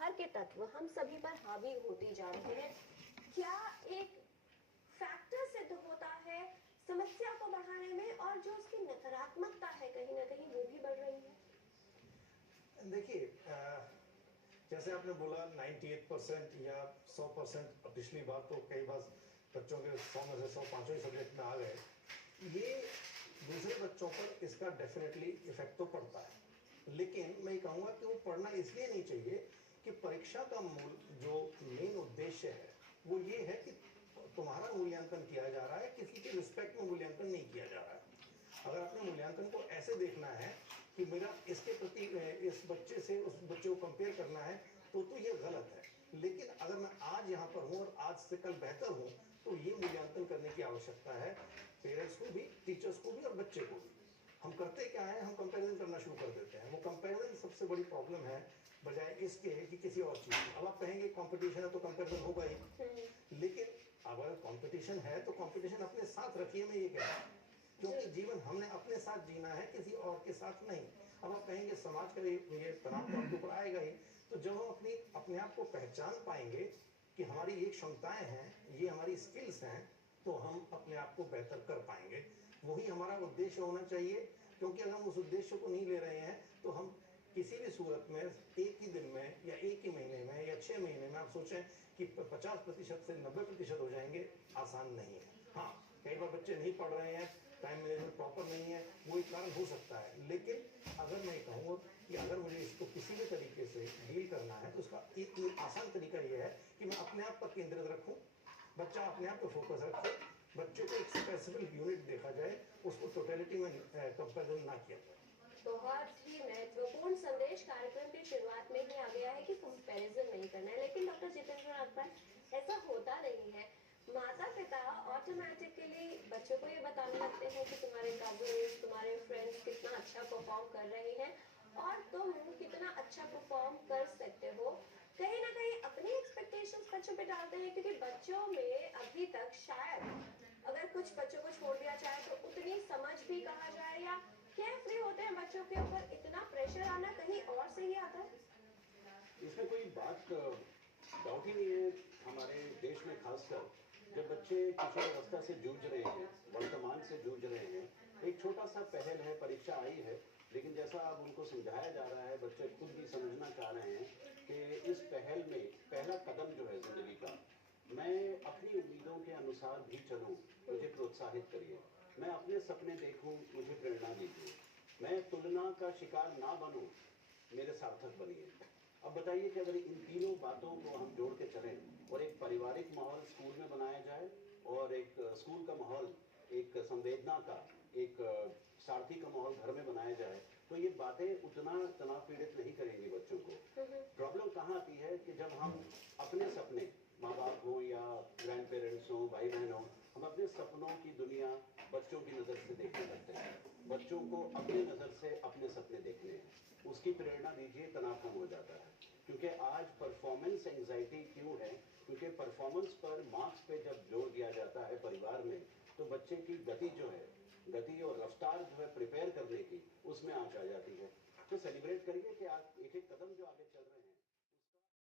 बाहर के तत्व हम सभी पर हावी होते जा रहे हैं। क्या एक फैक्टर सिद्ध होता है समस्या को बढ़ाने में, और जो उसकी नकारात्मकता है कहीं ना कहीं वो भी बढ़ रही है? देखिए, जैसे आपने बोला 98% या 100%, पिछली बार तो कई बार बच्चों के 100 में से 100 पांचों ही सब्जेक्ट में आ गए। ये दूसरे बच्चों पर इसका डेफिनेटली इफेक्ट तो पड़ता है, लेकिन मैं ये कहूँगा कि वो पढ़ना इसलिए नहीं चाहिए कि परीक्षा का मूल जो मेन उद्देश्य है वो ये है कि तुम्हारा मूल्यांकन किया जा रहा है, किसी के रिस्पेक्ट में मूल्यांकन नहीं किया जा रहा है। अगर अपने मूल्यांकन को ऐसे देखना है कि मेरा इसके प्रति इस बच्चे से उस बच्चे को कंपेयर करना है तो ये गलत है। लेकिन अगर मैं आज यहाँ पर हूँ और आज से कल बेहतर हूँ तो ये मूल्यांकन करने की आवश्यकता है, पेरेंट्स को भी, टीचर्स को भी और बच्चे को भी। हम करते क्या है, हम कंपैरिजन करना शुरू कर देते हैं। वो कंपैरिजन सबसे बड़ी प्रॉब्लम है, बजाय इसके कि किसी और चीज की। अब आप कहेंगे कंपटीशन है तो कंपैरिजन होगा ही, लेकिन अगर कंपटीशन है तो कंपटीशन अपने साथ रखिए, मैं ये कह रहा हूँ, क्योंकि जीवन हमने अपने साथ जीना है, किसी और के साथ नहीं। अब आप कहेंगे समाज का ये तनाव तो आपके ऊपर आएगा ही। तो जब हम अपने आप को पहचान पाएंगे कि हमारी ये क्षमताएं हैं, ये हमारी स्किल्स हैं, तो हम अपने आप को बेहतर कर पाएंगे। वही हमारा उद्देश्य होना चाहिए, क्योंकि अगर हम उस उद्देश्य को नहीं ले रहे हैं तो हम किसी भी सूरत में एक ही दिन में या एक ही महीने में या 6 महीने में आप सोचें कि 50% से 90% हो जाएंगे, आसान नहीं है। हाँ, कई बार बच्चे नहीं पढ़ रहे हैं, टाइम मैनेजमेंट प्रॉपर नहीं है, वो एक कारण हो सकता है। लेकिन अगर मैं कहूँगा कि अगर मुझे इसको किसी भी तरीके से डील करना है तो उसका एक आसान तरीका ये है कि मैं अपने आप पर केंद्रित रखूँ, बच्चा अपने आप पर फोकस रखे, बच्चों को एक स्पेसिफिक यूनिट देखा जाए, उसको टोटलिटी में कंपेरिजन ना किया जाए। बहुत ही महत्वपूर्ण संदेश कार्यक्रम की शुरुआत में ही आ गया है कि कंपैरिजन नहीं करना है। लेकिन डॉक्टर जितेंद्र नाथ, ऐसा होता नहीं है। माता पिता ऑटोमेटिकली बच्चों को ये बताने लगते हैं कि तुम्हारे कजिन्स, तुम्हारे फ्रेंड्स कितना अच्छा परफॉर्म कर रहे हैं और तुम कितना अच्छा परफॉर्म कर सकते हो। कहीं ना कहीं अपनी एक्सपेक्टेशंस बच्चों पे डालते हैं, क्योंकि बच्चों में अभी तक शायद अगर कुछ बच्चों को छोड़ दिया जाए तो उतनी समझ भी कहा जाए या केयर फ्री होते हैं बच्चों के ऊपर, इतना प्रेशर आना कहीं और से ही आता है। इसमें कोई बात डाउट ही नहीं है। हमारे देश में खासकर जब बच्चे किशोरावस्था से जूझ रहे हैं, वर्तमान से जूझ रहे हैं, एक छोटा सा पहल है, परीक्षा आई है, लेकिन जैसा अब उनको समझाया जा रहा है, बच्चे खुद भी समझना चाह रहे हैं कि इस पहल में पहला कदम जो है जिंदगी का, मैं अपनी उम्मीदों के अनुसार भी चलूं, मुझे प्रोत्साहित करिए, मैं अपने सपने देखूं, मुझे प्रेरणा दीजिए, मैं तुलना का शिकार ना बनूं, मेरे सार्थक बनिए। अब बताइए कि अगर इन तीनों बातों को हम जोड़ के चलें और एक पारिवारिक माहौल स्कूल में बनाया जाए और एक स्कूल का माहौल, एक संवेदना का, एक सारथी का माहौल घर में बनाया जाए, तो ये बातें उतना तनाव पीड़ित नहीं करेंगी बच्चों को। प्रॉब्लम कहाँ आती है कि जब हम अपने सपने, माँ बाप हो या ग्रैंड पेरेंट्स हो, भाई बहन हो, हम अपने सपनों की दुनिया बच्चों की नज़र से देखने लगते हैं। बच्चों को अपनी नज़र से अपने सपने देखने हैं, उसकी प्रेरणा दीजिए, तनाव कम हो जाता है। क्योंकि आज परफॉर्मेंस एंजाइटी क्यों है? क्योंकि परफॉर्मेंस पर, मार्क्स पे जब जोर दिया जाता है परिवार में, तो बच्चे की गति जो है, गति और रफ्तार जो है प्रिपेयर करने की, उसमें आंच आ जाती है। तो सेलिब्रेट करिए कि आप एक एक कदम जो आगे चल रहे हैं।